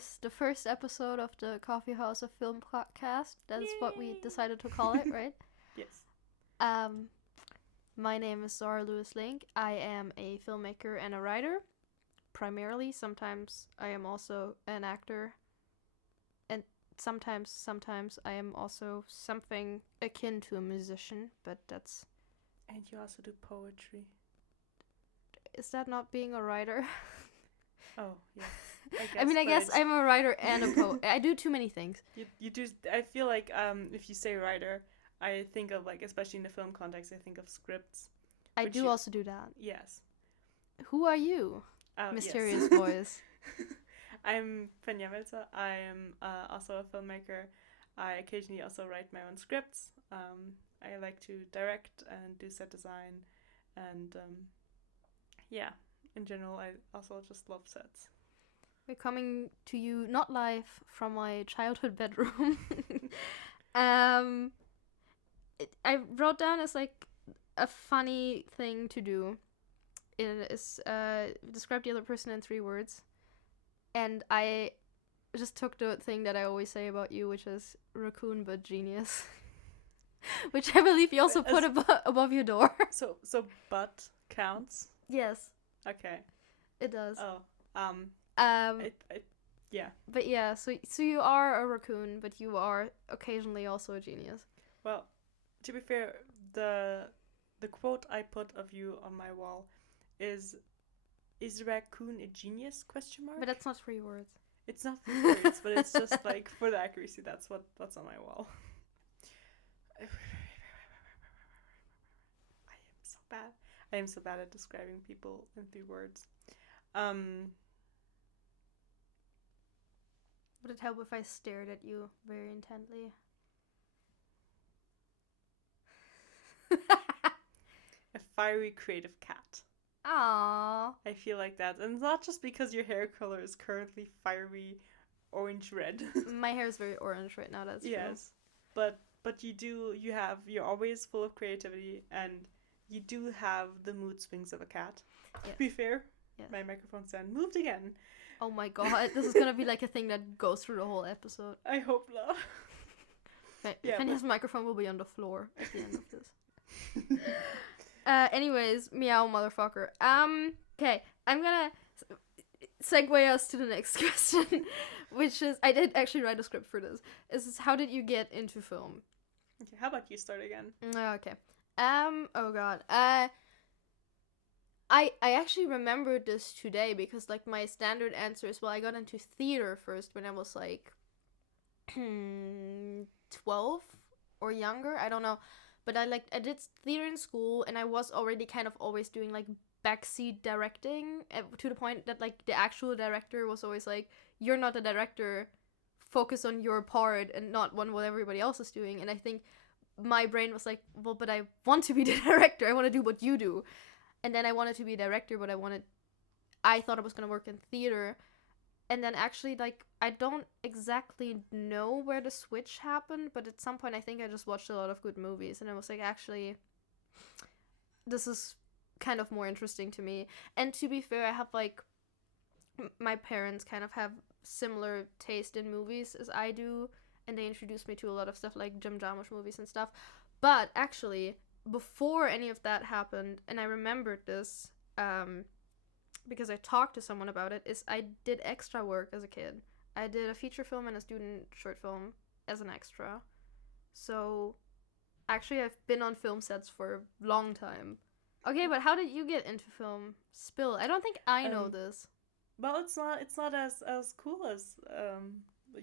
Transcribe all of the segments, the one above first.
is the first episode of the Coffeehouse of Film podcast. That's Yay! what we decided to call it, right? Yes. My name is Zara Lewis Link. I am a filmmaker and a writer, primarily. Sometimes I am also an actor, and sometimes I am also something akin to a musician, but that's... And you also do poetry. Is that not being a writer? Oh, yeah. I guess I'm a writer and a poet. I do too many things. You do. I feel like if you say writer, I think of, like, especially in the film context, I think of scripts. I do also do that. Yes. Who are you? Oh, Mysterious yes. voice. I'm Fenja Melzer. I am also a filmmaker. I occasionally also write my own scripts. I like to direct and do set design, and yeah, in general, I also just love sets. We're coming to you not live from my childhood bedroom. I wrote down as like a funny thing to do. It is describe the other person in 3 words, and I just took the thing that I always say about you, which is raccoon but genius. Which I believe you also put above your door. So but counts? Yes. Okay. It does. Oh. Yeah. But yeah, so you are a raccoon, but you are occasionally also a genius. Well, to be fair, the quote I put of you on my wall is the raccoon a genius? ? But that's not 3 words. It's not 3 words, but it's just like for the accuracy, that's what's on my wall. I am so bad at describing people in 3 words. Would it help if I stared at you very intently? A fiery creative cat. Aww. I feel like that. And not just because your hair color is currently fiery orange-red. My hair is very orange right now, that's yes. true. But you're always full of creativity, and you do have the mood swings of a cat. Yes. To be fair, yes. My microphone stand moved again. Oh my god, this is gonna be like a thing that goes through the whole episode. I hope not. Fenja's microphone will be on the floor at the end of this. Anyways, meow motherfucker. Okay, I'm gonna segue us to the next question, which is, I did actually write a script for this. Is how did you get into film? Okay, how about you start again? Okay. Oh god. I actually remembered this today because, like, my standard answer is, well, I got into theater first when I was like 12 or younger. I don't know. But I did theater in school, and I was already kind of always doing like backseat directing, to the point that like the actual director was always like, you're not the director, focus on your part and not on what everybody else is doing. And I think my brain was like, well, but I want to be the director, I want to do what you do. And then I wanted to be a director, but I thought I was going to work in theater. And then actually, like, I don't exactly know where the switch happened, but at some point I think I just watched a lot of good movies, and I was like, actually, this is kind of more interesting to me. And to be fair, I have, like, my parents kind of have similar taste in movies as I do, and they introduced me to a lot of stuff like Jim Jarmusch movies and stuff. But actually, before any of that happened, and I remembered this, because I talked to someone about it, is I did extra work as a kid. I did a feature film and a student short film as an extra. So, actually, I've been on film sets for a long time. Okay, but how did you get into film? Spill. I don't think I know this. Well, it's not as cool as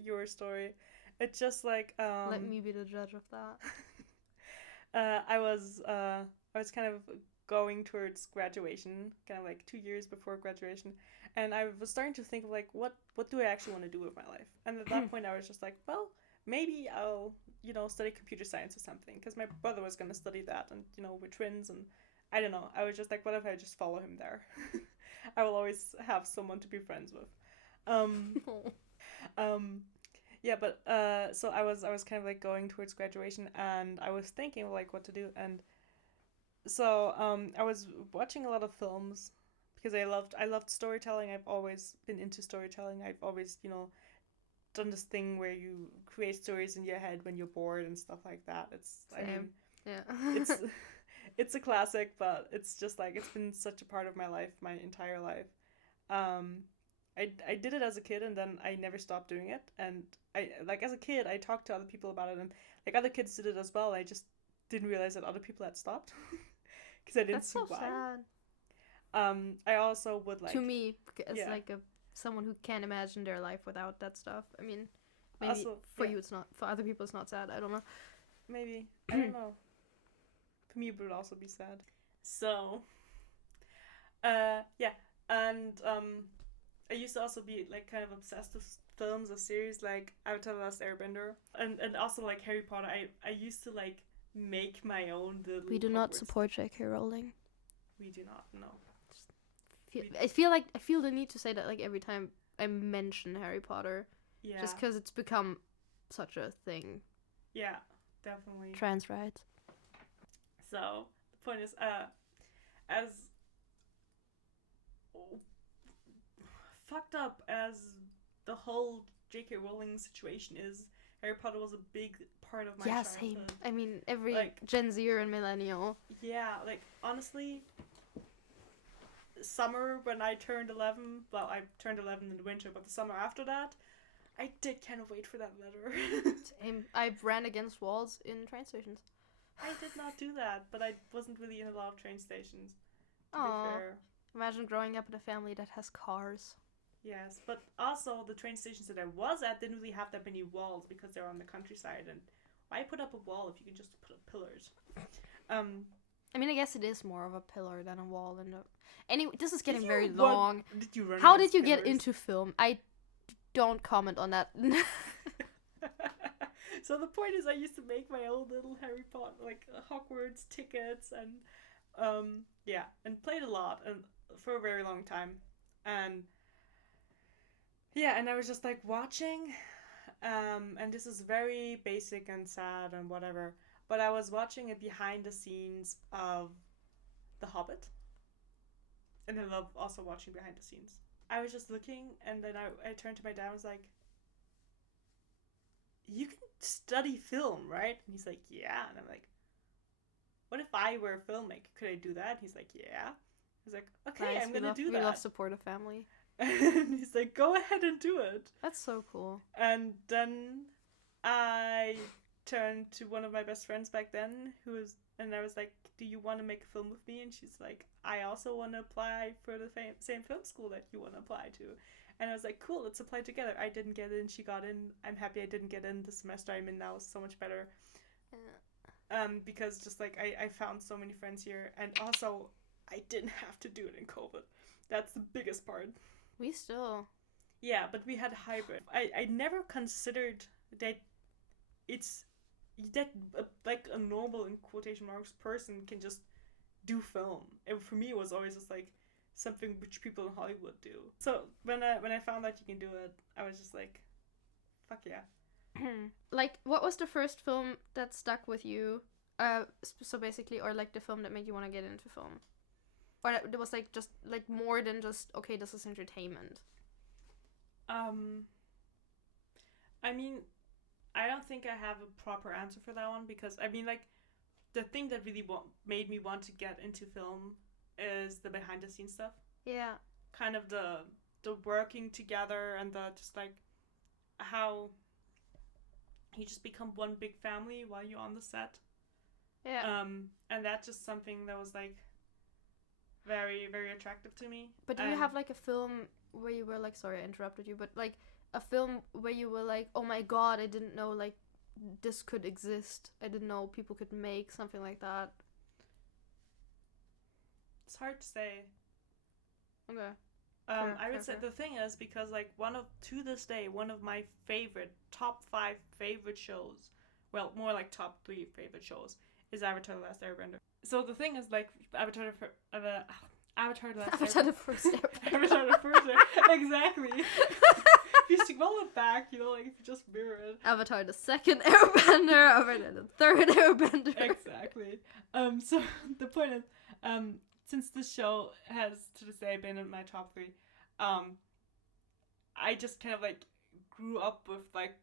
your story. It's just like let me be the judge of that. I was kind of going towards graduation, kind of like 2 years before graduation, and I was starting to think of like, what do I actually want to do with my life? And at that point I was just like, well, maybe I'll study computer science or something, because my brother was going to study that, and we're twins, and I don't know, I was just like, what if I just follow him there? I will always have someone to be friends with. Yeah, but so I was kind of like going towards graduation, and I was thinking like what to do, and so I was watching a lot of films because I loved storytelling. I've always been into storytelling. I've always done this thing where you create stories in your head when you're bored and stuff like that. I mean, Yeah. it's it's a classic, but it's just like it's been such a part of my life, my entire life. Um, I did it as a kid, and then I never stopped doing it. And I like as a kid, I talked to other people about it, and like other kids did it as well. I just didn't realize that other people had stopped because I didn't That's see so why. sad. I also would like To me, as yeah. like a someone who can't imagine their life without that stuff. I mean, maybe Also, for yeah, you it's not. For other people it's not sad. I don't know. maybe I don't know. For me, it would also be sad. So, yeah, and I used to also be like kind of obsessed with films or series like Avatar: The Last Airbender, and also like Harry Potter. I used to like make my own little. We do not Hogwarts. support J.K. Rowling. We do not. No. I feel the need to say that like every time I mention Harry Potter, Yeah. just because it's become such a thing. Yeah, definitely. Trans rights. So the point is, as fucked up as the whole J.K. Rowling situation is, Harry Potter was a big part of my childhood. Same. I mean, every like, Gen Zer and millennial. Yeah, like honestly, summer when I turned 11, well, I turned 11 in the winter, but the summer after that, I did kind of wait for that letter. Same. I ran against walls in train stations. I did not do that, but I wasn't really in a lot of train stations, to be fair. Imagine growing up in a family that has cars. Yes, but also the train stations that I was at didn't really have that many walls because they're on the countryside, and why put up a wall if you can just put up pillars? I mean, I guess it is more of a pillar than a wall. Anyway, this is getting very run, long. Did you run? How did you pillars? get into film? I don't comment on that. So the point is, I used to make my own little Harry Potter, like Hogwarts tickets, and yeah, and played a lot and for a very long time, and yeah, and I was just like watching, and this is very basic and sad and whatever, but I was watching a behind the scenes of The Hobbit, and I love also watching behind the scenes. I was just looking, and then I turned to my dad and was like, you can study film, right? And he's like, yeah. And I'm like, what if I were a filmmaker? Could I do that? And he's like, yeah. He's like, okay, nice. I'm going to do that. We love supportive family. And he's like, go ahead and do it. That's so cool. And then I turned to one of my best friends back then, and I was like, do you want to make a film with me? And she's like, I also want to apply for the same film school that you want to apply to. And I was like, cool, let's apply together. I didn't get in, she got in. I'm happy I didn't get in. The semester I'm in now is so much better. Yeah. Because just like I found so many friends here, and also I didn't have to do it in COVID. That's the biggest part. We still. Yeah, but we had hybrid. I never considered that it's that like a normal in quotation marks person can just do film. And for me, it was always just like something which people in Hollywood do. So when I found out you can do it, I was just like, fuck yeah. Like, what was the first film that stuck with you? So basically, or like the film that made you want to get into film, or that was like just like more than just okay, this is entertainment. I mean, I don't think I have a proper answer for that one, because I mean, like, the thing that really made me want to get into film is the behind the scenes stuff. Yeah. Kind of the working together, and the just like how you just become one big family while you're on the set. Yeah. And that's just something that was like very, very attractive to me. But do you have like a film where you were like, sorry I interrupted you, but like a film where you were like, oh my god, I didn't know like this could exist. I didn't know people could make something like that. It's hard to say. Okay. I would say the thing is, because like to this day, one of my top 5 favorite shows, well, more like top 3 favorite shows, is Avatar: The Last Airbender. So the thing is, like, Avatar the First Airbender. Exactly. If you scroll it back, you know, like, if you just mirror it. Avatar the second Airbender, Avatar the third Airbender. Exactly. So the point is, since this show has to this day been in my top 3, I just kind of like grew up with like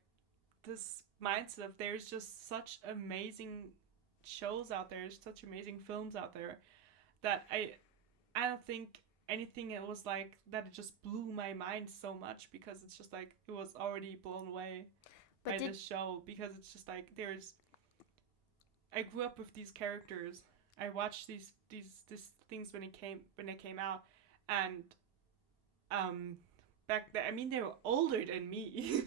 this mindset of there's just such amazing shows out there, such amazing films out there that I don't think anything it was like that it just blew my mind so much because it's just like it was already blown away by this show because it's just like I grew up with these characters. I watched these things when they came out and back then I mean they were older than me.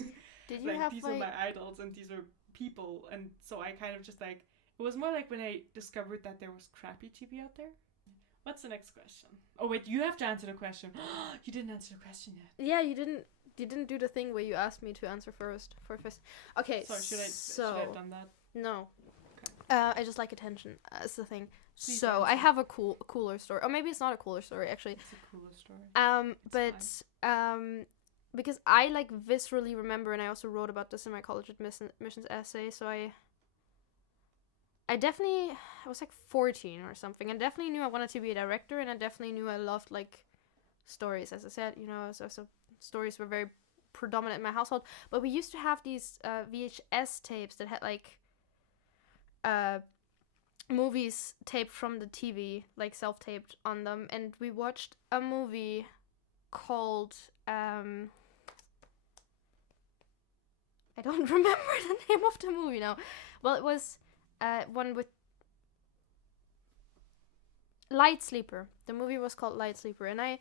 Did you like have these like were my idols and these were people and so I kind of just like it was more like when I discovered that there was crappy TV out there. What's the next question? Oh wait, you have to answer the question. You didn't answer the question yet. Yeah, you didn't do the thing where you asked me to answer first. Okay, Sorry, should I have done that? No. Okay. I just like attention. That's the thing. Please so answer. I have a cooler story, or maybe it's not a cooler story actually. It's a cooler story. Because I like viscerally remember, and I also wrote about this in my college admissions essay. So I was like 14 or something, and definitely knew I wanted to be a director, and I definitely knew I loved like stories. As I said, so stories were very predominant in my household. But we used to have these VHS tapes that had like movies taped from the TV, like self-taped on them, and we watched a movie called I don't remember the name of the movie now. Well, it was one with Light Sleeper. The movie was called Light Sleeper, and I,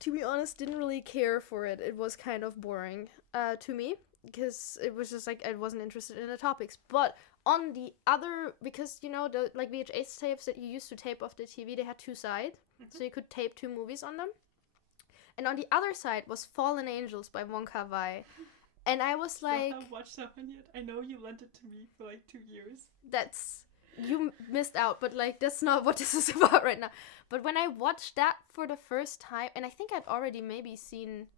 to be honest, didn't really care for it. It was kind of boring to me, because it was just like I wasn't interested in the topics. But on the other, because the like VHS tapes that you used to tape off the TV, they had two sides, so you could tape two movies on them. And on the other side was Fallen Angels by Wong Kar-wai. And I was like... I haven't watched that one yet. I know you lent it to me for like 2 years. You missed out, but like that's not what this is about right now. But when I watched that for the first time, and I think I'd already maybe seen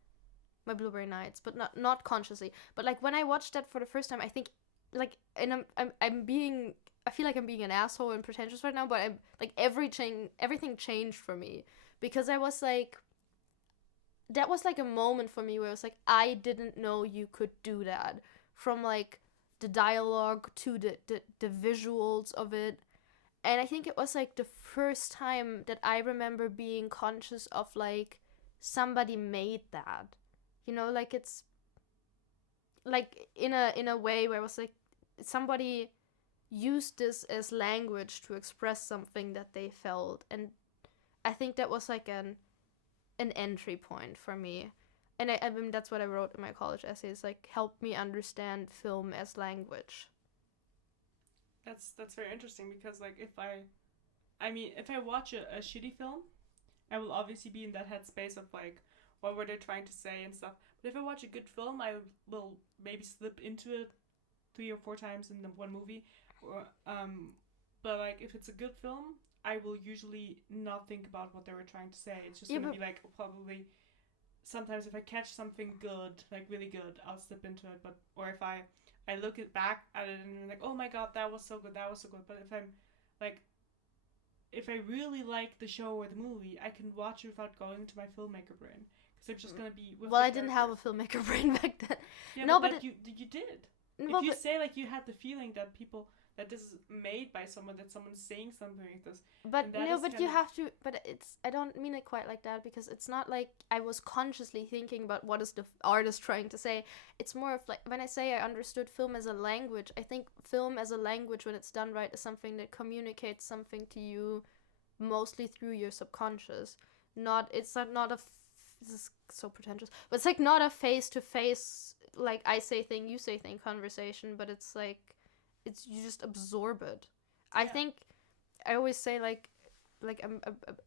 My Blueberry Nights, but not consciously. But like when I watched that for the first time, I think like, and I feel like I'm being an asshole and pretentious right now, but I'm like everything changed for me, because I was like, that was like a moment for me where I was like, I didn't know you could do that. From like the dialogue to the visuals of it. And I think it was like the first time that I remember being conscious of like somebody made that. Like it's like in a way where it was like somebody used this as language to express something that they felt. And I think that was like an entry point for me. And I mean, that's what I wrote in my college essays, like, help me understand film as language. That's very interesting, because like if I watch a shitty film, I will obviously be in that headspace of like, what were they trying to say and stuff. But if I watch a good film, I will maybe slip into it 3 or 4 times in the one movie. Or but like if it's a good film, I will usually not think about what they were trying to say. It's just gonna be like, probably sometimes if I catch something good, like really good, I'll slip into it. But or if I look back at it and I'm like, oh my god, that was so good. But if I'm like, if I really like the show or the movie, I can watch it without going to my filmmaker brain, because I'm just gonna be with. Well, I didn't have a filmmaker brain back then. Yeah, no, but you did. Well, if you say like you had the feeling that this is made by someone, that someone's saying something like this. But no, but you have to. But I don't mean it quite like that, because it's not like I was consciously thinking about what is the artist trying to say. It's more of like, when I say I understood film as a language, I think film as a language, when it's done right, is something that communicates something to you, mostly through your subconscious. It's not a. This is so pretentious, but it's like not a face to face, like I say thing, you say thing conversation, but it's like. You just absorb it. Yeah. I think I always say like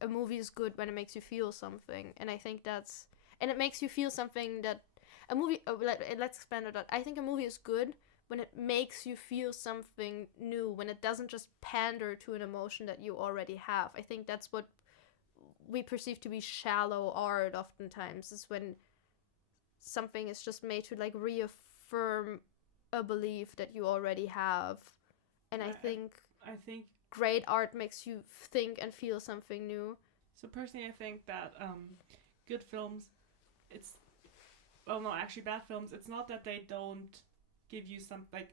a movie is good when it makes you feel something, and I think and it makes you feel something that a movie. Let's expand on that. I think a movie is good when it makes you feel something new, when it doesn't just pander to an emotion that you already have. I think that's what we perceive to be shallow art oftentimes, is when something is just made to like reaffirm a belief that you already have. And I think great art makes you think and feel something new. So personally, I think that good films, it's well, no, actually, bad films. It's not that they don't give you some like.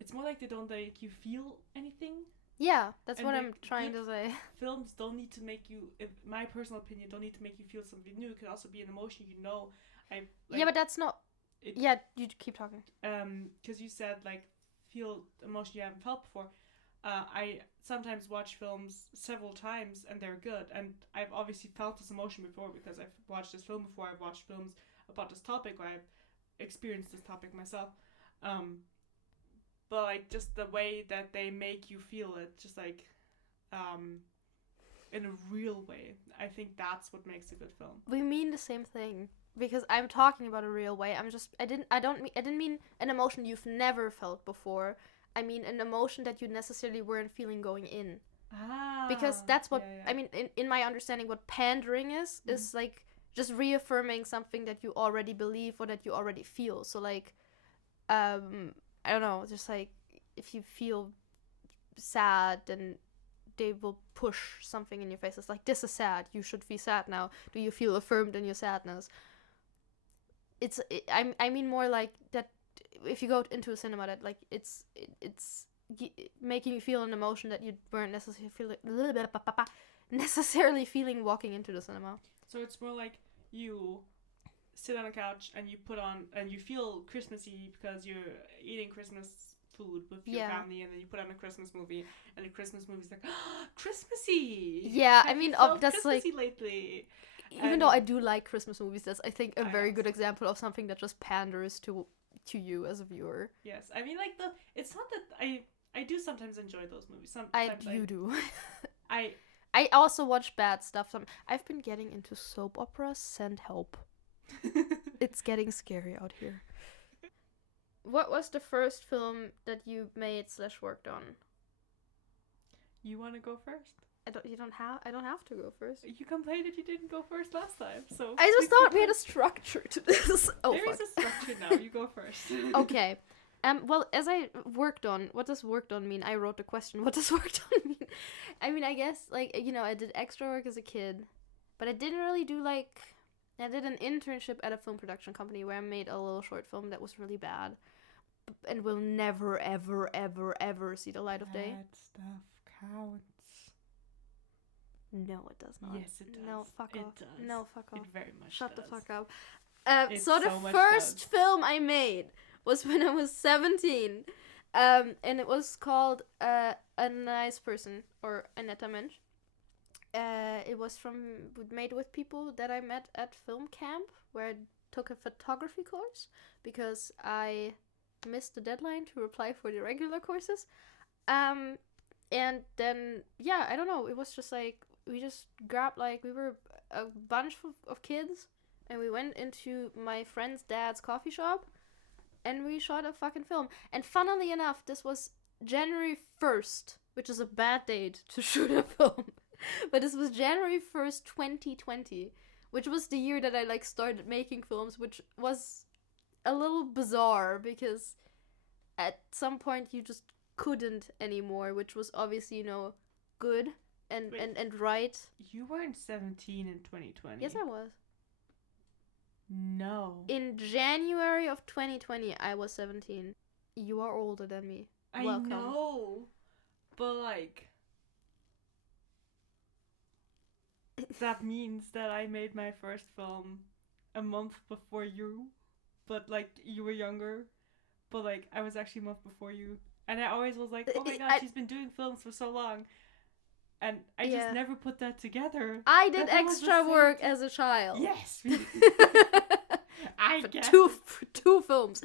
It's more like they don't make you feel anything. Yeah, that's And what like I'm trying to say. films don't need to make you, in my personal opinion, don't need to make you feel something new. It could also be an emotion, you know. I like, Yeah, but that's not. it, Yeah, you keep talking. because you said like feel emotion you haven't felt before. I sometimes watch films several times and they're good, and I've obviously felt this emotion before because I've watched this film before. I've watched films about this topic, or I've experienced this topic myself. Um, but like just the way that they make you feel it, just like um, in a real way. I think that's what makes a good film. We mean the same thing because I'm talking about a real way. I didn't mean an emotion you've never felt before. I mean an emotion that you necessarily weren't feeling going in. Because that's what I mean in my understanding what pandering is like just reaffirming something that you already believe or that you already feel. So like I don't know, just like if you feel sad, then they will push something in your face. It's like, this is sad, you should be sad now. Do you feel affirmed in your sadness? I mean more like that. If you go into a cinema, that like it's making you feel an emotion that you weren't necessarily feeling walking into the cinema. So it's more like you sit on a couch and you put on and you feel Christmassy because you're eating Christmas food with your family, and then you put on a Christmas movie, and the Christmas movie's like, oh, Christmassy. Yeah, I mean, that's Christmassy like lately. Even though I do like Christmas movies, that's I think a very good example of something that just panders to you as a viewer. Yes, I mean like it's not that I do sometimes enjoy those movies. You do. I also watch bad stuff. I've been getting into soap operas. Send help. It's getting scary out here. What was the first film that you made / worked on? You want to go first? I don't have to go first. You complained that you didn't go first last time, so I just thought we had a structure to this. There is a structure now. You go first. Okay. Well, as I worked on, what does worked on mean? I wrote the question. What does worked on mean? I mean, I guess like I did extra work as a kid, but I didn't really do like. I did an internship at a film production company where I made a little short film that was really bad, and will never, ever, ever, ever see the light of day. That stuff counts. No, it does not. Yes, it does. No, fuck off. It does. No, fuck off. It very much Shut does. the fuck up. So the first film I made was when I was 17. And it was called A Nice Person, or A Netta Mensch. It was made with people that I met at film camp, where I took a photography course because I missed the deadline to apply for the regular courses. And then, yeah, I don't know, it was just like, we just grabbed, like, we were a bunch of kids, and we went into my friend's dad's coffee shop, and we shot a fucking film. And funnily enough, this was January 1st, which is a bad date to shoot a film. But this was January 1st, 2020, which was the year that I, like, started making films, which was a little bizarre, because at some point you just couldn't anymore, which was obviously, good and right. You weren't 17 in 2020. Yes, I was. No. In January of 2020, I was 17. You are older than me. Welcome. I know, but like that means that I made my first film a month before you, but like you were younger, but like I was actually a month before you, and I always was like, oh my god, she's been doing films for so long, and I just never put that together. I did extra work as a child. Yes. I guess. Two films,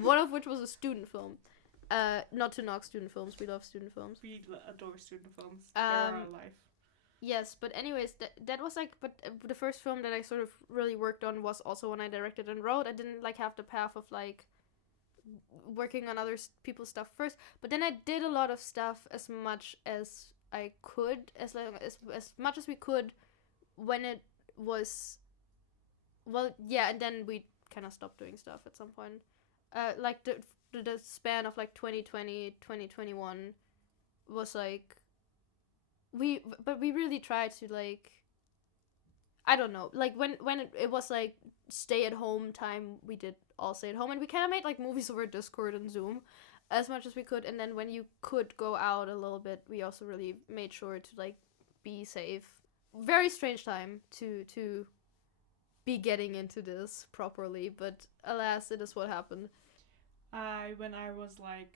one of which was a student film. Not to knock student films, we love student films. We adore student films. They're our life. Yes, but anyways, that was like, but the first film that I sort of really worked on was also when I directed and wrote. I didn't like have the path of like working on other people's stuff first, but then I did a lot of stuff as much as I could, as much as we could, when it was, well, yeah, and then we kind of stopped doing stuff at some point. Like the span of like 2020, 2021 was like, we really tried to like, I don't know, like when it was like stay at home time, we did all stay at home, and we kind of made like movies over Discord and Zoom as much as we could. And then when you could go out a little bit, we also really made sure to like be safe. Very strange time to be getting into this properly, but alas, it is what happened. When I was like,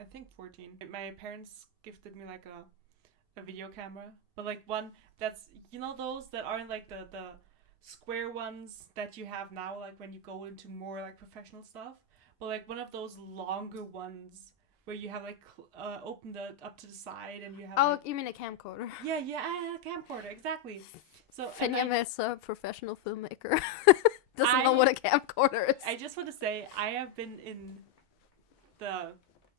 I think 14, my parents gifted me like a video camera, but like one that's, you know, those that aren't like the square ones that you have now, like when you go into more like professional stuff, but like one of those longer ones where you have like opened it up to the side and you have. Oh, like, you mean a camcorder? Yeah, a camcorder, exactly. So Fenyam is a professional filmmaker. Doesn't know what a camcorder is. I just want to say I have been in the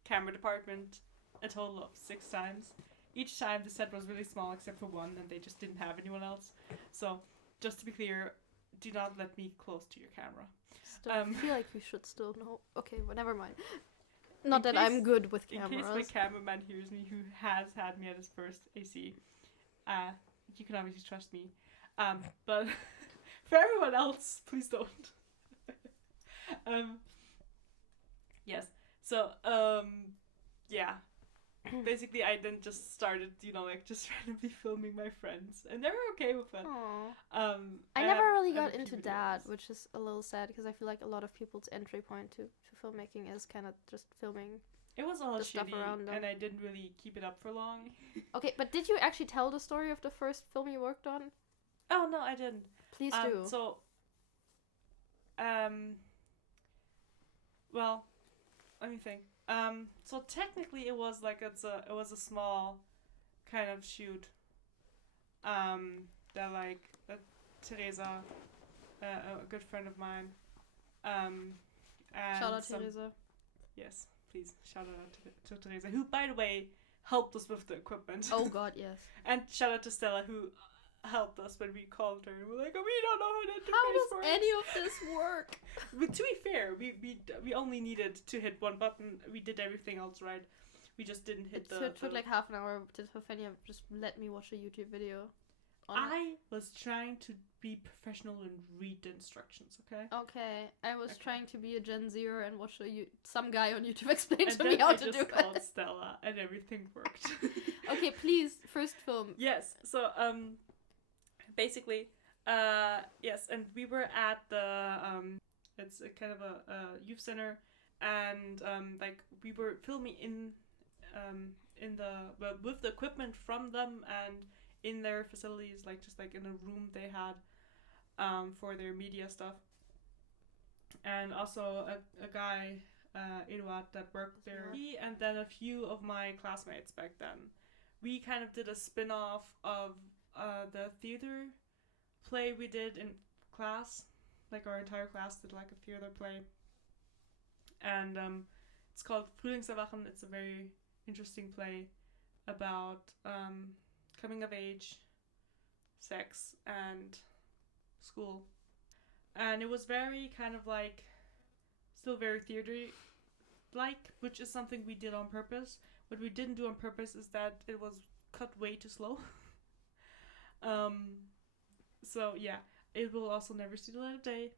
camera department a total of 6 times. Each time the set was really small except for one, and they just didn't have anyone else. So, just to be clear, do not let me close to your camera. Still, I feel like you should still know. Okay, well, never mind. Not that I'm good with cameras. In case my cameraman hears me, who has had me at his first AC, you can obviously trust me. But for everyone else, please don't. Yes. So, yeah. Basically, I then just started, like just randomly filming my friends, and they were okay with it. I never really got into that, which is a little sad because I feel like a lot of people's entry point to filmmaking is kind of just filming. It was all the shitty, stuff around them. And I didn't really keep it up for long. Okay, but did you actually tell the story of the first film you worked on? Oh no, I didn't. Please do. So, well, let me think. So technically it was like it was a small kind of shoot. That Teresa, a good friend of mine. And shout out Teresa. Yes, please shout out to Teresa, who, by the way, helped us with the equipment. Oh God, yes. And shout out to Stella, who helped us when we called her. We're like, we don't know how to do. How does any of this work? But to be fair, we only needed to hit one button. We did everything else right. We just didn't hit It took like half an hour to Fenia just let me watch a YouTube video. I was trying to be professional and read the instructions, okay? Okay, I was trying to be a Gen Zer and watch some guy on YouTube explain to me how to do it. I just called Stella and everything worked. Okay, please, first film. Yes, so basically, yes, and we were at the it's a kind of a youth center, and like we were filming in with the equipment from them and in their facilities, like just like in a room they had for their media stuff, and also a guy Eduard that worked there. He and then a few of my classmates back then. We kind of did a spin-off of the theater play we did in class. Like our entire class did like a theater play. And it's called Frühlingserwachen. It's a very interesting play about coming of age, sex, and school. And it was very kind of like, still very theater-like, which is something we did on purpose. What we didn't do on purpose is that it was cut way too slow. So yeah, it will also never see the light of day.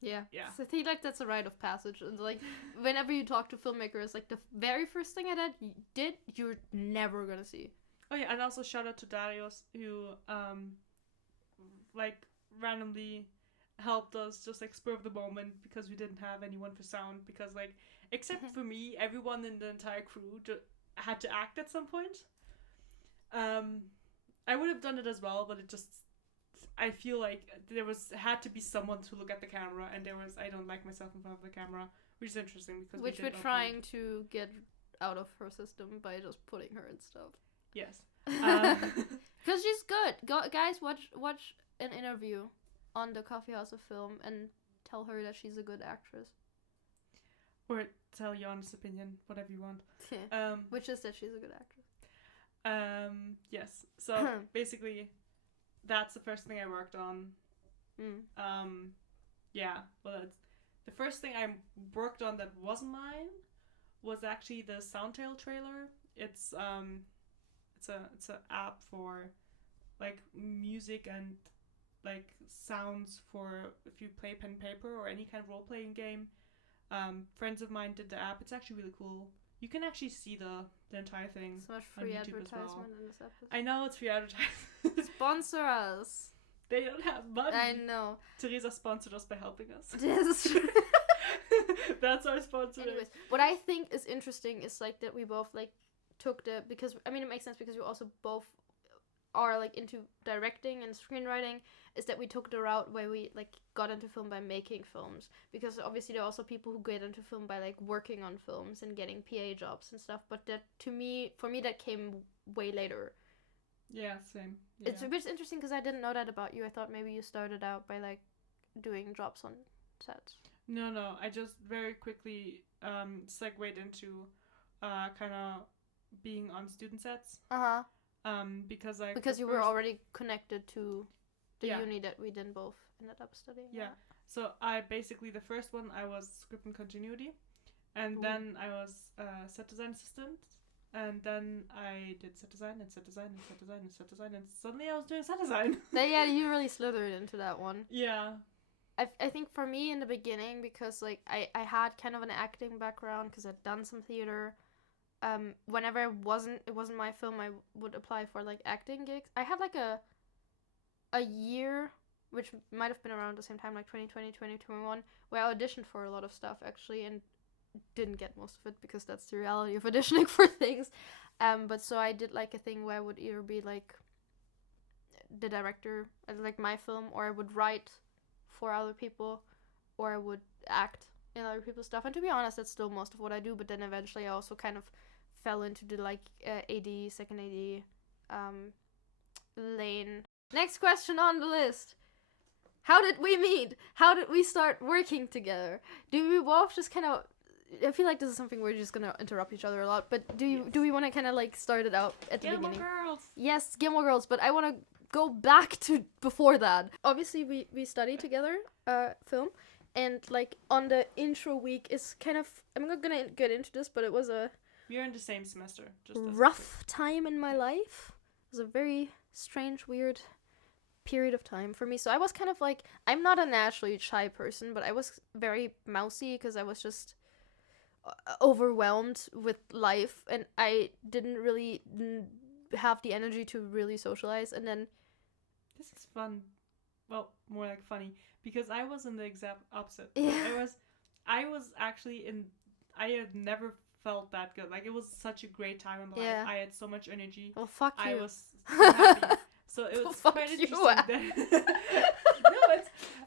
Yeah. So I think like that's a rite of passage. And like whenever you talk to filmmakers, like the very first thing I did, you're never gonna see. Oh yeah, and also shout out to Darius, who like randomly helped us just like spur of the moment, because we didn't have anyone for sound, because like except for me, everyone in the entire crew had to act at some point. I would have done it as well, but it just, I feel like there had to be someone to look at the camera, and I don't like myself in front of the camera, which is interesting because we're trying to get out of her system by just putting her and stuff. Yes. Because she's good. Guys, watch an interview on the Coffeehouse of Film and tell her that she's a good actress. Or tell your honest opinion, whatever you want. Which is that she's a good actress. Yes. So basically, that's the first thing I worked on. Yeah. Well, the first thing I worked on that wasn't mine was actually the Soundtail trailer. It's an app for like music and like sounds for if you play pen and paper or any kind of role playing game. Friends of mine did the app. It's actually really cool. You can actually see the entire thing. So much on free YouTube as advertisement well. in this episode. I know it's free advertisement. Sponsor us. They don't have money. I know. Teresa sponsored us by helping us. This is true. That's our sponsor. Anyways, what I think is interesting is like that we both like took because I mean it makes sense because we also both are like into directing and screenwriting, is that we took the route where we like got into film by making films, because obviously there are also people who get into film by like working on films and getting PA jobs and stuff, but that for me that came way later. Yeah, same. Yeah. It's a bit interesting because I didn't know that about you. I thought maybe you started out by like doing jobs on sets. No, I just very quickly segued into kind of being on student sets. Because you were already connected to the uni that we then both ended up studying. Yeah. So I basically, the first one I was script and continuity, and then I was set design assistant, and then I did set design and set design and set design and set design, and suddenly I was doing set design. Yeah, you really slithered into that one. Yeah. I think for me in the beginning, because like I had kind of an acting background because I'd done some theater. Whenever it wasn't my film, I would apply for like acting gigs. I had like a year, which might have been around the same time, like 2020, 2021, where I auditioned for a lot of stuff actually and didn't get most of it because that's the reality of auditioning for things. But so I did like a thing where I would either be like the director of like my film, or I would write for other people, or I would act in other people's stuff. And to be honest, that's still most of what I do, but then eventually I also kind of fell into the like AD, second AD lane. Next question on the list. How did we meet? How did we start working together? Do we both just kind of... I feel like this is something we're just gonna interrupt each other a lot, but do we want to kind of like start it out at the beginning? Gilmore Girls! Yes, Gilmore Girls, but I want to go back to before that. Obviously, we studied together film, and like on the intro week is kind of... I'm not gonna get into this, but it was a... We are in the same semester. Just rough time in my life. It was a very strange, weird period of time for me. So I was kind of like, I'm not a naturally shy person, but I was very mousy because I was just overwhelmed with life, and I didn't really have the energy to really socialize. And then this is fun. Well, more like funny, because I was in the exact opposite. Yeah. I was actually I had never felt that good. Like, it was such a great time in my life. I had so much energy. Well, fuck you. I was so happy. So it was quite interesting.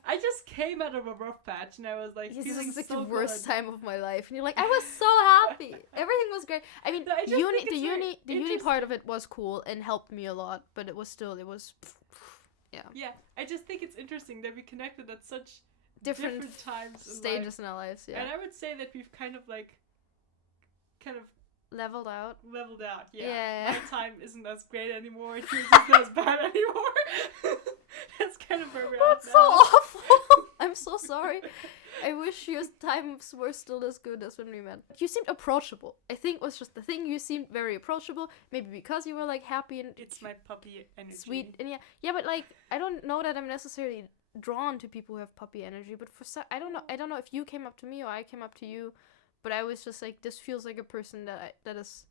I just came out of a rough patch, and I was like, this feeling is like so the worst good. time of my life, and you're like, I was so happy. Everything was great. I mean, the uni part of it was cool and helped me a lot, but it was yeah. Yeah, I just think it's interesting that we connected at such different times, stages in our lives. Yeah, and I would say that we've kind of leveled out. Yeah. My time isn't as great anymore. Yours isn't as bad anymore. That's kind of where we're at now. That's so awful. I'm so sorry. I wish your times were still as good as when we met. You seemed approachable. I think was just the thing. You seemed very approachable. Maybe because you were like happy and it's my puppy energy. Sweet and yeah. But like I don't know that I'm necessarily drawn to people who have puppy energy. But I don't know if you came up to me or I came up to you. But I was just like, this feels like a person that is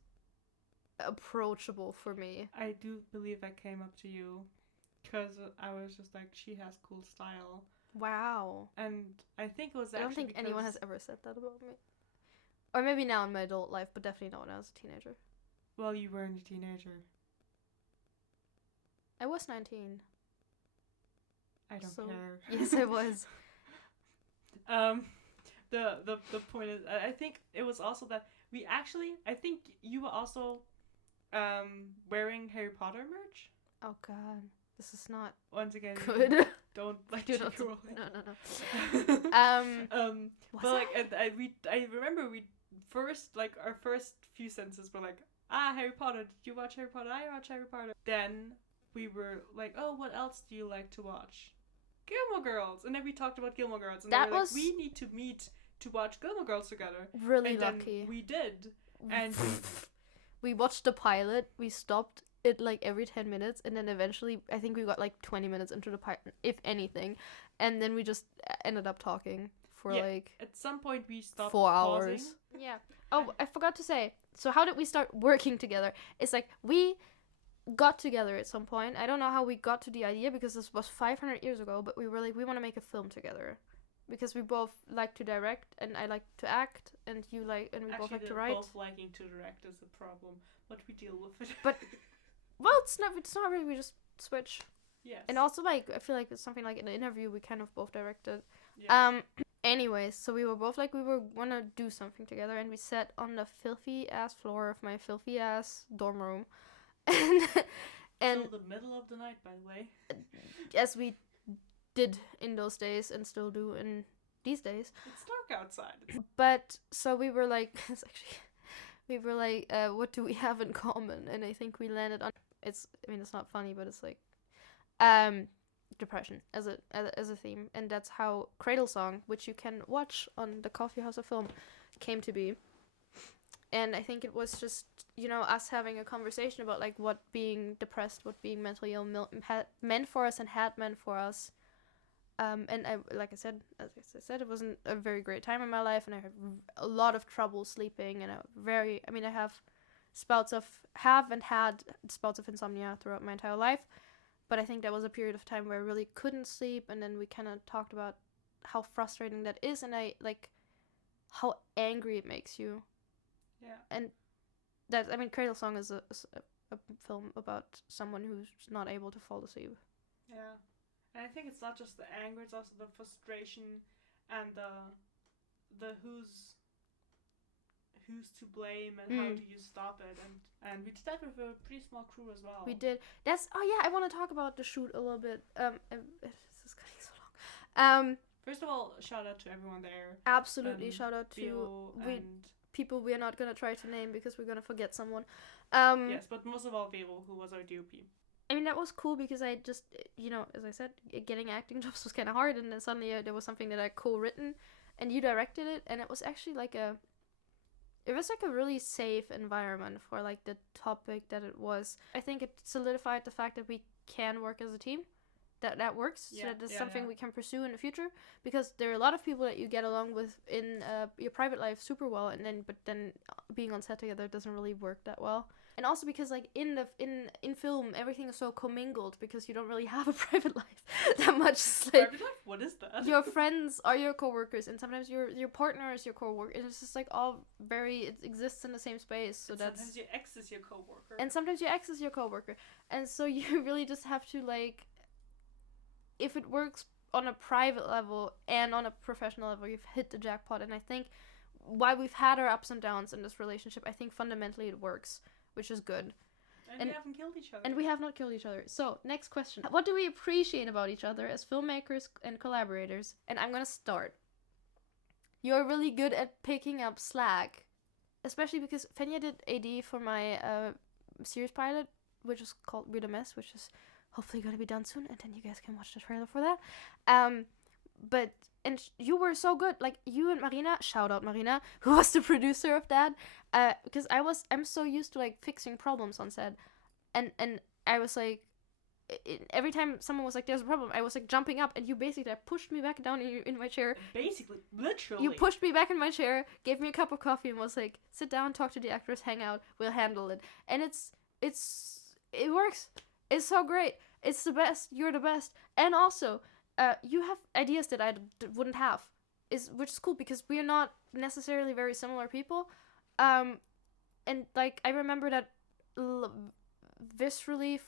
approachable for me. I do believe I came up to you because I was just like, she has cool style. Wow. And I think it was actually I don't think anyone has ever said that about me. Or maybe now in my adult life, but definitely not when I was a teenager. Well, you weren't a teenager. I was 19. I don't care. Yes, I was. The point is, I think it was also that I think you were also wearing Harry Potter merch. Oh god, this is not once again good. Don't like do to not. roll No. But like I remember we first, like, our first few sentences were like, Harry Potter. Did you watch Harry Potter? I watch Harry Potter. Then we were like, oh, what else do you like to watch? Gilmore Girls. And then we talked about Gilmore Girls, and that was like, we need to meet to watch Gilmore Girls together. Really and lucky. Then we did, and We watched the pilot. We stopped it like every 10 minutes, and then eventually I think we got like 20 minutes into the pilot, if anything, and then we just ended up talking for like at some point we stopped 4 pausing. hours. Yeah. Oh, I forgot to say. So how did we start working together? It's like we got together at some point. I don't know how we got to the idea because this was 500 years ago, but we were like, we want to make a film together. Because we both like to direct, and I like to act, and you like, and we both like to write. Both liking to direct is a problem, but we deal with it. But well, it's not really. We just switch. Yes. And also, like, I feel like it's something like in the interview we kind of both directed. Yes. Anyways, so we were both like we were gonna do something together, and we sat on the filthy ass floor of my filthy ass dorm room, and Till the middle of the night, by the way. As we did in those days and still do in these days. It's dark outside. But so we were like, what do we have in common? And I think we landed on it's not funny, but it's like depression as a theme, and that's how Cradle Song, which you can watch on the Coffeehouse of Film, came to be. And I think it was just, us having a conversation about like what being depressed, what being mentally ill meant for us and had meant for us. And as I said, it wasn't a very great time in my life, and I had a lot of trouble sleeping, and I have had spouts of insomnia throughout my entire life, but I think that was a period of time where I really couldn't sleep, and then we kind of talked about how frustrating that is, and how angry it makes you. Yeah. And Cradle Song is a film about someone who's not able to fall asleep. Yeah. And I think it's not just the anger, it's also the frustration and the who's to blame and how do you stop it, and we did that with a pretty small crew as well. We did. I want to talk about the shoot a little bit. This is getting so long. First of all, shout out to everyone there. Absolutely, shout out to people we are not gonna try to name because we're gonna forget someone. Yes, but most of all, Vero, who was our DOP. I mean, that was cool because I just, as I said, getting acting jobs was kind of hard, and then suddenly there was something that I co-written, and you directed it, and it was actually it was like a really safe environment for like the topic that it was. I think it solidified the fact that we can work as a team, that works, so that is something we can pursue in the future, because there are a lot of people that you get along with in your private life super well, but then being on set together doesn't really work that well. And also because like in film everything is so commingled because you don't really have a private life that much. It's like, private life? What is that? Your friends are your coworkers, and sometimes your partner is your coworker. It's just like it exists in the same space. So sometimes your ex is your coworker. And sometimes your ex is your coworker. And so you really just have to like, if it works on a private level and on a professional level, you've hit the jackpot. And I think while we've had our ups and downs in this relationship, I think fundamentally it works, which is good. And we haven't killed each other. And we have not killed each other. So, next question. What do we appreciate about each other as filmmakers and collaborators? And I'm gonna start. You're really good at picking up slack. Especially because Fenya did AD for my series pilot, which is called We're the Mess, which is hopefully gonna be done soon, and then you guys can watch the trailer for that. You were so good, like you and Marina, shout out Marina, who was the producer of that, because I'm so used to like fixing problems on set, and I was like, every time someone was like there's a problem, I was like jumping up, and you basically pushed me back down in my chair. Basically, literally. You pushed me back in my chair, gave me a cup of coffee, and was like, sit down, talk to the actors, hang out, we'll handle it. And it works. It's so great. It's the best. You're the best. And also, you have ideas that I wouldn't have, which is cool because we are not necessarily very similar people. And like I remember that viscerally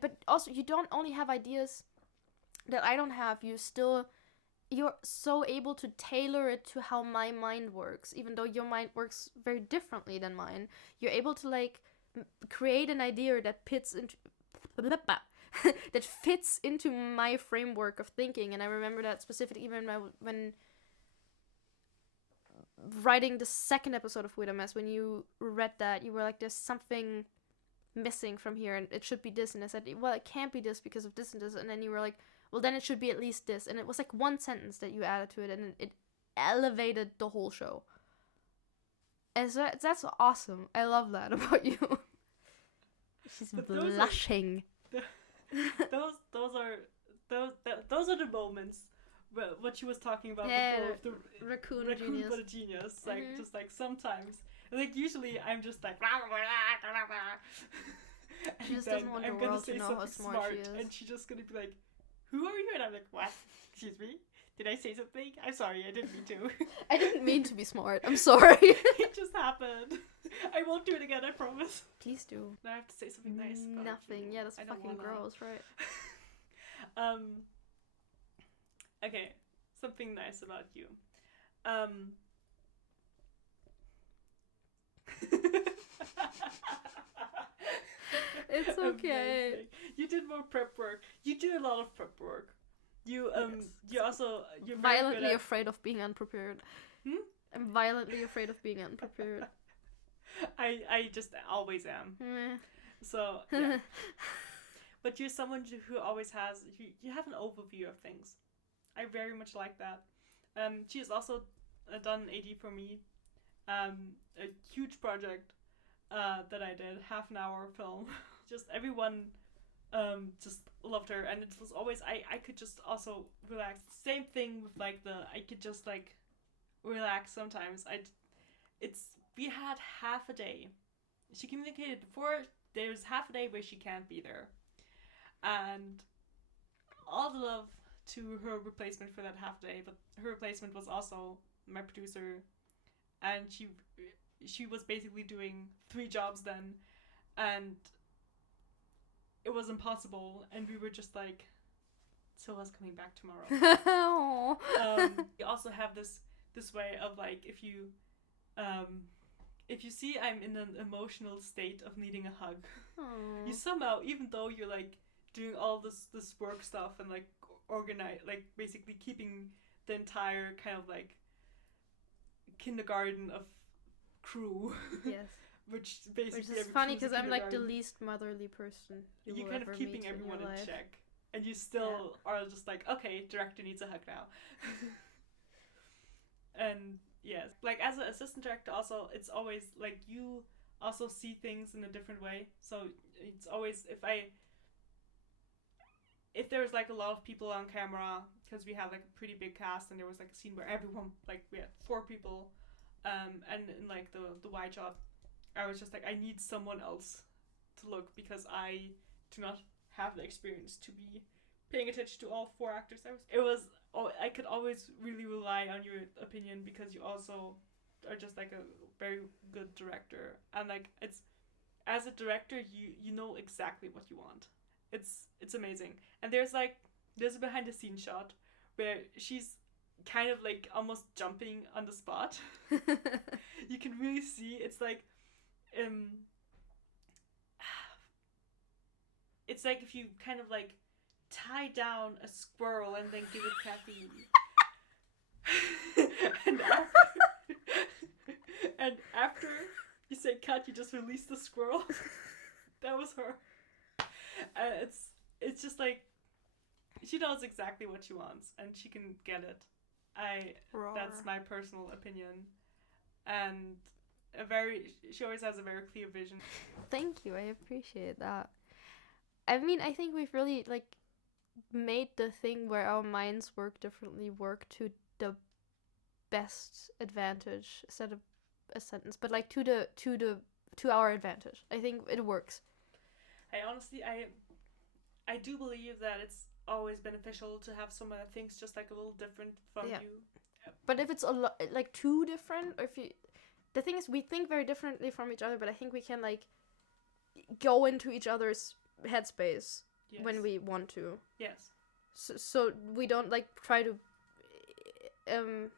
but also you don't only have ideas that I don't have. You're so able to tailor it to how my mind works, even though your mind works very differently than mine. You're able to like create an idea that fits into my framework of thinking. And I remember that specifically even when writing the second episode of With a Mess, when you read that, you were like, there's something missing from here and it should be this. And I said, well, it can't be this because of this and this. And then you were like, well, then it should be at least this. And it was like one sentence that you added to it, and it elevated the whole show. And so that's awesome. I love that about you. She's But blushing. those are the moments what she was talking about Yeah, before with the raccoon raccoon genius. but a genius. Like Mhm. just like sometimes, like usually I'm just like, She and just then doesn't want the I'm gonna world to say know how something smart she is. and she's just gonna be like, "Who are you?" And I'm like, "What? Excuse me? Did I say something? I'm sorry, I didn't mean to." I didn't mean to be smart. I'm sorry. It just happened. I won't do it again, I promise. Please do. Now I have to say something nice about Nothing. you. Yeah, that's I don't fucking wanna. gross, right? Okay, something nice about you. Um. It's okay. Amazing. You did more prep work. You do a lot of prep work. You Yes. you're Violently afraid of being unprepared. Hmm? I'm violently afraid of being unprepared. I just always am. Meh. So yeah. But you're someone who always has you have an overview of things. I very much like that. She has also done an AD for me. A huge project that I did, half an hour film. Just everyone just loved her, and it was always I could just also relax. Same thing with like I could just like relax sometimes. We had half a day. She communicated before. There's half a day where she can't be there, and all the love to her replacement for that half day. But her replacement was also my producer, and she was basically doing 3 jobs then, and it was impossible. And we were just like, Silva's coming back tomorrow. We also have this way of like if you see I'm in an emotional state of needing a hug, you somehow, even though you're like doing all this work stuff and like organize, like basically keeping the entire kind of like kindergarten of crew. Yes. Which basically is funny because I'm like the least motherly person you're kind of keeping everyone in check, and you still are just like, okay, director needs a hug now. And yes, like as an assistant director also, it's always like you also see things in a different way. So it's always if there's like a lot of people on camera, because we have like a pretty big cast, and there was like a scene where everyone, like we had 4 people, and in like the wide shot, I was just like, I need someone else to look, because I do not have the experience to be paying attention to all 4 actors. I could always really rely on your opinion, because you also are just like a very good director, and like it's, as a director, you know exactly what you want. It's amazing. And there's a behind the scenes shot where she's kind of like almost jumping on the spot. You can really see it's like it's like if you kind of like tie down a squirrel and then give it caffeine. and after you say cut, you just release the squirrel. That was her. It's just like she knows exactly what she wants, and she can get it. That's my personal opinion, and she always has a very clear vision. Thank you, I appreciate that. I mean, I think we've really like made the thing where our minds work differently work to the best advantage. Instead of a sentence, but like to our advantage. I think it works. I do believe that it's always beneficial to have someone that thinks just like a little different from you. But if it's a lot like too different, or if you, the thing is, we think very differently from each other, but I think we can like go into each other's headspace when we want to. Yes. So we don't like try to and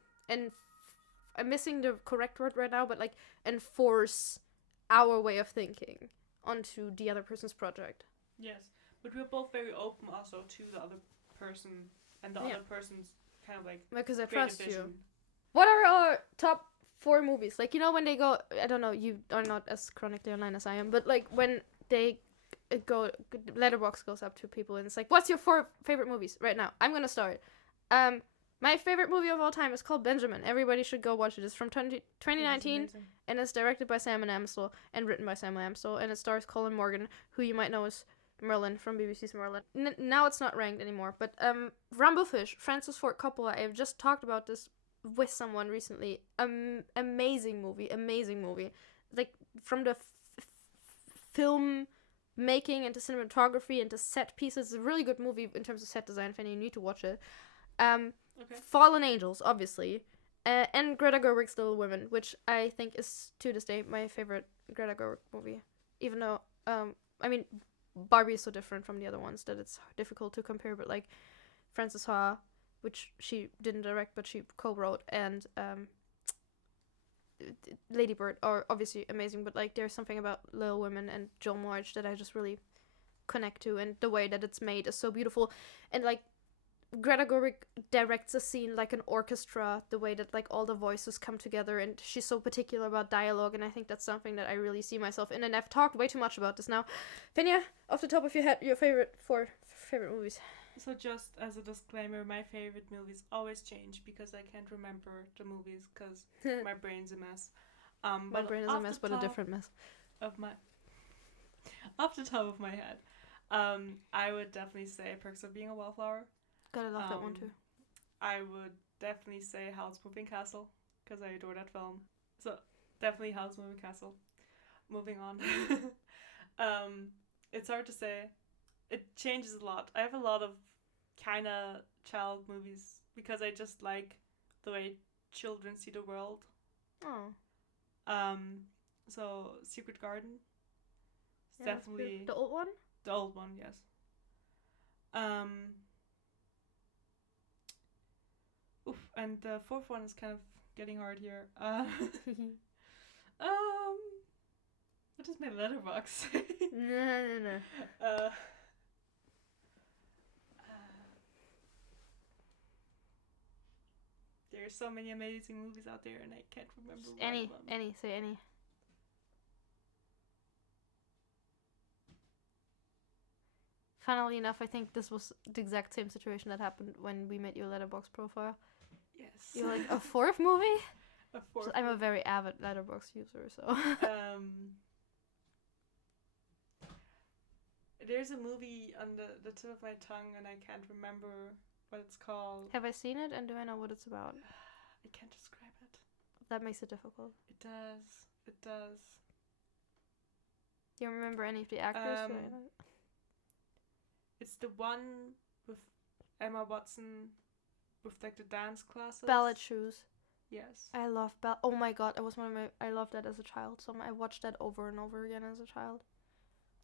I'm missing the correct word right now, but like enforce our way of thinking onto the other person's project. Yes, but we're both very open also to the other person and the other person's kind of like because I trust vision. you. What are our top 4 movies? Like, you know, when they go, I don't know, you are not as chronically online as I am, but like when they go, Letterboxd goes up to people and it's like, what's your 4 favorite movies right now? I'm gonna start. My favorite movie of all time is called Benjamin. Everybody should go watch it. It's from 2019, and it's directed by Sam Amstel and written by Sam Amstel, and it stars Colin Morgan, who you might know as Merlin from BBC's Merlin. Now it's not ranked anymore, but Rumblefish, Francis Ford Coppola. I've just talked about this with someone recently. Amazing movie. Like from the film making into cinematography into set pieces. It's a really good movie in terms of set design. Fanny, you need to watch it. Okay. Fallen Angels, obviously, and Greta Gerwig's Little Women, which I think is to this day my favorite Greta Gerwig movie. Even though, I mean, Barbie is so different from the other ones that it's difficult to compare. But like Frances Ha, which she didn't direct but she co-wrote, and Lady Bird are obviously amazing. But like there's something about Little Women and Joan March that I just really connect to, and the way that it's made is so beautiful, and like Greta Gerwig directs a scene like an orchestra, the way that like all the voices come together, and she's so particular about dialogue, and I think that's something that I really see myself in, and I've talked way too much about this now. Fenya, off the top of your head, your four favorite movies. So just as a disclaimer, my favorite movies always change because I can't remember the movies because my brain's a mess. My brain is a mess, but a different mess. Off the top of my head, I would definitely say Perks of Being a Wallflower. Gotta love that one too. I would definitely say Howl's Moving Castle because I adore that film. So definitely Howl's Moving Castle. Moving on. It's hard to say. It changes a lot. I have a lot of kind of child movies because I just like the way children see the world. Oh. So Secret Garden. Yeah, Definitely the old one. The old one, yes. And the fourth one is kind of getting hard here. What does my letterbox say? No. There's so many amazing movies out there, and I can't remember Say any. Funnily enough, I think this was the exact same situation that happened when we made your letterbox profile. Yes. You're like, a fourth movie? A fourth. I'm a very avid letterbox user, so. There's a movie on the tip of my tongue, and I can't remember what it's called. Have I seen it, and do I know what it's about? I can't describe it. That makes it difficult. It does. Do you remember any of the actors? It's the one with Emma Watson with like the dance classes. Ballet Shoes. Yes. I love oh my god, it was one of my. I loved that as a child. So I watched that over and over again as a child.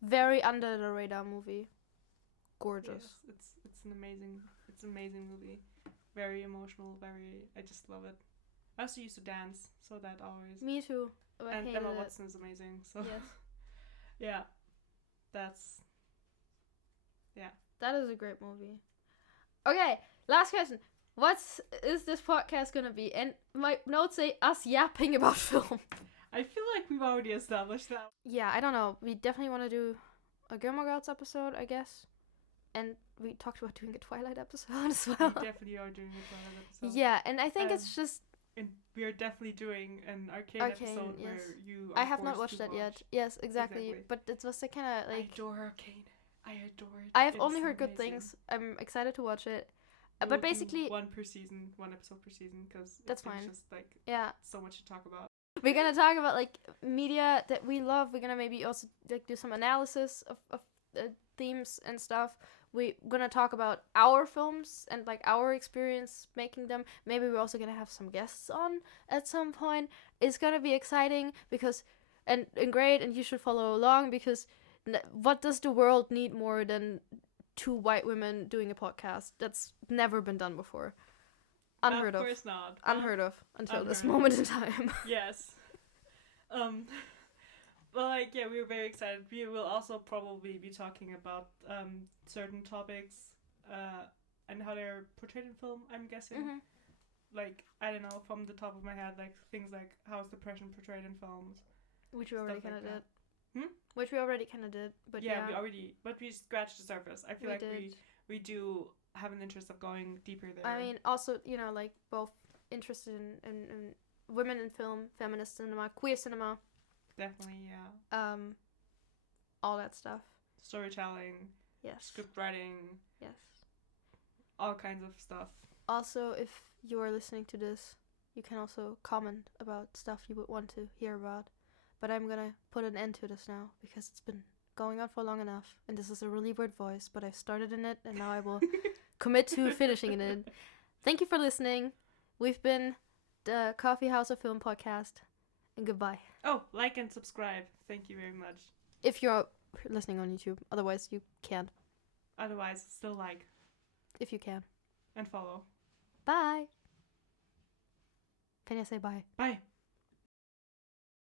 Very under the radar movie. Gorgeous. Yes, it's an amazing movie. Very emotional. I just love it. I also used to dance, so that always. Me too. Oh, and Emma Watson is amazing. So. Yes. Yeah. That's. Yeah. That is a great movie. Okay, last question. What is this podcast gonna be? And my notes say us yapping about film. I feel like we've already established that. Yeah, I don't know. We definitely want to do a Gilmore Girls episode, I guess. And we talked about doing a Twilight episode as well. We definitely are doing a Twilight episode. Yeah, and I think it's just... And we are definitely doing an Arcane episode yes. where you I have not watched that yet. Yes, exactly. But it was the kind of like... I adore Arcane. I adore it. I have only heard good things. I'm excited to watch it. But basically... one episode per season, because that's fine. Just like so much to talk about. We're gonna talk about like media that we love. We're gonna maybe also like do some analysis of themes and stuff. We're gonna talk about our films and like our experience making them. Maybe we're also gonna have some guests on at some point. It's gonna be exciting because and great, and you should follow along because what does the world need more than two white women doing a podcast? That's never been done before. Unheard of. Of course not. Unheard of until this moment in time. Yes. Well, like, yeah, we're very excited. We will also probably be talking about certain topics and how they're portrayed in film, I'm guessing. Mm-hmm. Like, I don't know, from the top of my head, like, things like how is depression portrayed in films. Which we already kind of did. Hmm? Which we already kind of did, but yeah. we scratched the surface. I feel like we do have an interest of going deeper there. I mean, also, you know, like both interested in women in film, feminist cinema, queer cinema. Definitely, yeah. All that stuff. Storytelling. Yes. Script writing. Yes. All kinds of stuff. Also, if you are listening to this, you can also comment about stuff you would want to hear about. But I'm gonna put an end to this now because it's been going on for long enough. And this is a really weird voice, but I've started in it and now I will commit to finishing it. Thank you for listening. We've been the Coffeehouse of Film podcast. And goodbye. Oh, like and subscribe. Thank you very much. If you're listening on YouTube. Otherwise, you can't. Otherwise, still like. If you can. And follow. Bye. Can I say bye? Bye.